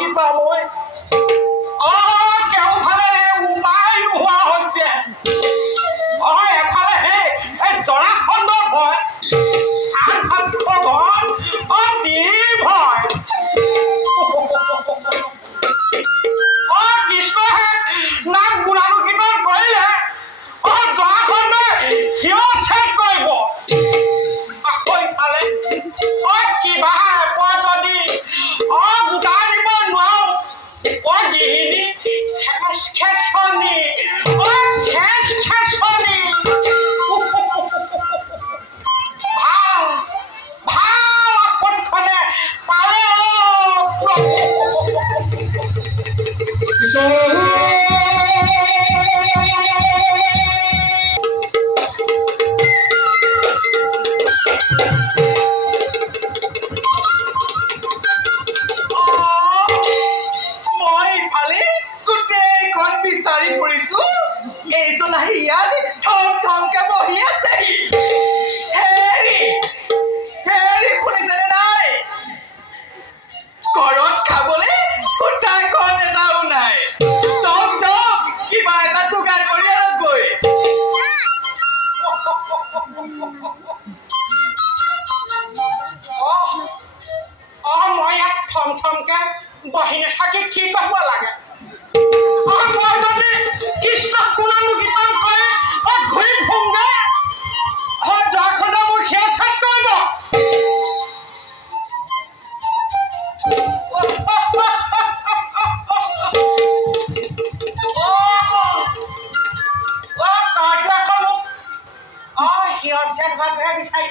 কিবা মই কেউফালে উপায় নোহোৱা হৈছে এফালে সেই জৰাখণ্ডৰ ভয় আনফালে ঘৰ দিৰ ভয় কৃষ্ণহে নাক বুঢ়ালোকিত কৰিলে জৰাখণ্ডে সিয় চেক কৰিব আকৌ ইফালে কিবা যদি গোটাই দিব নোৱাৰো গৃহিণী খেচনি খেচনি ভাল ভাল আপদখনে পালে বহি নাথাকি কি কৰিব লাগে মই যদি কৃষ্ণক গুণানুকীৰ্তন কৰি ঘূৰি ফুৰোঁগে জৰাখণ্ডে মোৰ খেল কৰিব সিহঁত বিচাৰি